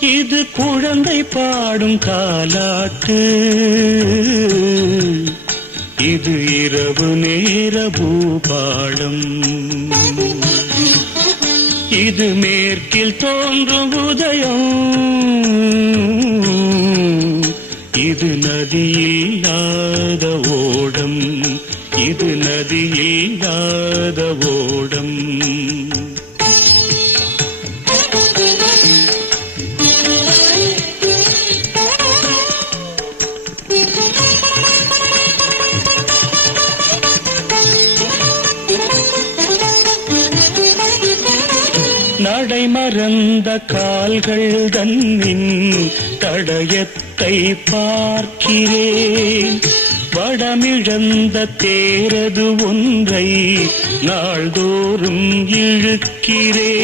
இது குழந்தை பாடும் காலாட்டு. இது இரவு நேர பூபாடம் இது மேற்கில் தோன்றும் உதயம். இது நதியில்லாத ஓடம். இது நதியில்லாத ஓடம். நடை மறந்த கால்கள் தன்னின் தடயத்தை பார்க்கிறேன் வடமிழந்த தேரது ஒன்றை நாள்தோறும் இழுக்கிறேன்.